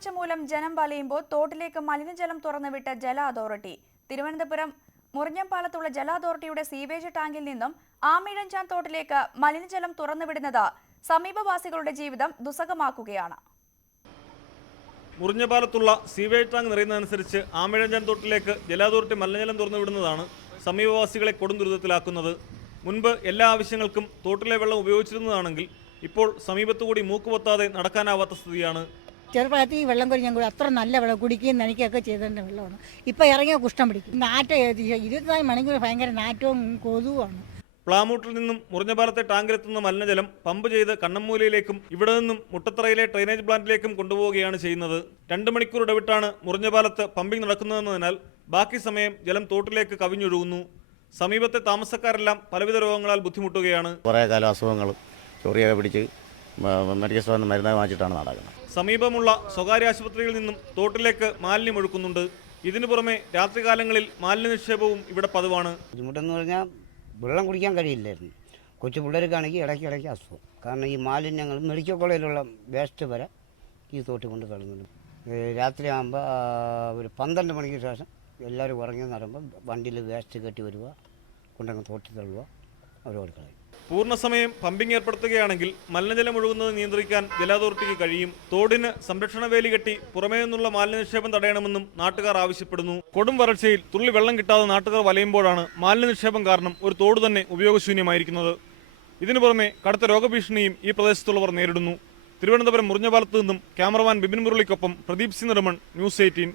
കാഴ്ച മൂലം ജനം വലയുമ്പോൾ തോട്ടിലേക്ക് മലിനജലം തുറന്നുവിട്ട ജല അതോറിറ്റി. തിരുവനന്തപുരം മുറിഞ്ഞംപാലത്തുള്ള ജല അതോറിറ്റിയുടെ സീവേജ് ടാങ്കിൽ നിന്നും ആമിഴഞ്ചാൻ തോട്ടിലേക്ക് മലിനജലം തുറന്നുവിടുന്നത് സമീപവാസികളുടെ ജീവിതം ദുസ്സഹമാക്കുകയാണ്. മുറിഞ്ഞപാലത്തുള്ള സീവേജ് ടാങ്ക് നിറയുന്നതനുസരിച്ച് ആമിഴഞ്ചാൻ തോട്ടിലേക്ക് ജല അതോറിറ്റി മലിനജലം തുറന്നുവിടുന്നതാണ് സമീപവാസികളെ കൊടും ദുരിതത്തിലാക്കുന്നത്. മുൻപ് എല്ലാ ആവശ്യങ്ങൾക്കും തോട്ടിലെ വെള്ളം ഉപയോഗിച്ചിരുന്നതാണെങ്കിൽ ഇപ്പോൾ സമീപത്തുകൂടി മൂക്കുപൊത്താതെ നടക്കാനാവാത്ത സ്ഥിതിയാണ്. ചെറുപ്പത്തിൽ ഈ വെള്ളം കുടിക്കാൻ കൂടി അത്ര നല്ല വെള്ളം കുടിക്കുകയും നനയ്ക്കുകയൊക്കെ ചെയ്തതിൻ്റെ വെള്ളമാണ്. ഇപ്പോൾ ഇറങ്ങിയ കുഷ്ഠം പിടിക്കും. നാറ്റം 24 മണിക്കൂർ ഭയങ്കര നാറ്റവും കൊതുവാണ്. പ്ലാമൂട്ടിൽ നിന്നും മുറിഞ്ഞപാലത്തെ ടാങ്കിലെത്തുന്ന മലിനജലം പമ്പ് ചെയ്ത് കണ്ണമ്മൂലയിലേക്കും ഇവിടെ നിന്നും മുട്ടത്തറയിലെ ഡ്രെയിനേജ് പ്ലാന്റിലേക്കും കൊണ്ടുപോവുകയാണ് ചെയ്യുന്നത്. 2 മണിക്കൂർ ഇടവിട്ടാണ് മുറിഞ്ഞപാലത്ത് പമ്പിംഗ് നടക്കുന്നതെന്നതിനാൽ ബാക്കി സമയം ജലം തോട്ടിലേക്ക് കവിഞ്ഞൊഴുകുന്നു. സമീപത്തെ താമസക്കാരെല്ലാം പലവിധ രോഗങ്ങളാൽ ബുദ്ധിമുട്ടുകയാണ്. കുറേ കാലം അസുഖങ്ങളും ചൊറിയൊക്കെ പിടിച്ച് മെഡിക്കൽ സ്റ്റോറിൽ നിന്ന് മരുന്ന് വാങ്ങിച്ചിട്ടാണ് നടക്കുന്നത്. സമീപമുള്ള സ്വകാര്യ ആശുപത്രിയിൽ നിന്നും തോട്ടിലേക്ക് മാലിന്യം ഒഴുക്കുന്നുണ്ട്. ഇതിനു പുറമെ രാത്രികാലങ്ങളിൽ മാലിന്യ നിക്ഷേപവും ഇവിടെ പതിവാണ്. ബുദ്ധിമുട്ടെന്ന് പറഞ്ഞാൽ വെള്ളം കുടിക്കാൻ കഴിയില്ലായിരുന്നു. കൊച്ചു പിള്ളേർക്കാണെങ്കിൽ ഇടയ്ക്കിടയ്ക്ക് അസുഖം. കാരണം ഈ മാലിന്യങ്ങൾ മെഡിക്കൽ കോളേജിലുള്ള വേസ്റ്റ് വരെ ഈ തോട്ടിൽ കൊണ്ട് തള്ളുന്നുണ്ട്. രാത്രിയാകുമ്പോൾ ഒരു 12 മണിക്ക് ശേഷം എല്ലാവരും ഉറങ്ങി നടക്കുമ്പോൾ വണ്ടിയിൽ വേസ്റ്റ് കെട്ടി വരിക, കൊണ്ടങ്ങ് തോട്ടിൽ തള്ളുക, അവരോട് കളയും. പൂർണ്ണസമയം പമ്പിംഗ് ഏർപ്പെടുത്തുകയാണെങ്കിൽ മലിനജലം ഒഴുകുന്നത് നിയന്ത്രിക്കാൻ ജല അതോറിറ്റിക്ക് കഴിയും. തോടിന് സംരക്ഷണ വേലി കെട്ടി പുറമേ നിന്നുള്ള മാലിന്യ നിക്ഷേപം തടയണമെന്നും നാട്ടുകാർ ആവശ്യപ്പെടുന്നു. കൊടും വരൾച്ചയിൽ തുള്ളി വെള്ളം കിട്ടാതെ നാട്ടുകാർ വലയുമ്പോഴാണ് മാലിന്യ നിക്ഷേപം കാരണം ഒരു തോട് തന്നെ ഉപയോഗശൂന്യമായിരിക്കുന്നത്. ഇതിനു പുറമെ കടുത്ത രോഗഭീഷണിയും ഈ പ്രദേശത്തുള്ളവർ നേരിടുന്നു. തിരുവനന്തപുരം മുറിഞ്ഞപാലത്ത് നിന്നും ക്യാമറമാൻ ബിപിൻ മുരളിക്കൊപ്പം പ്രദീപ് സി നിർമ്മൺ, ന്യൂസ് 18.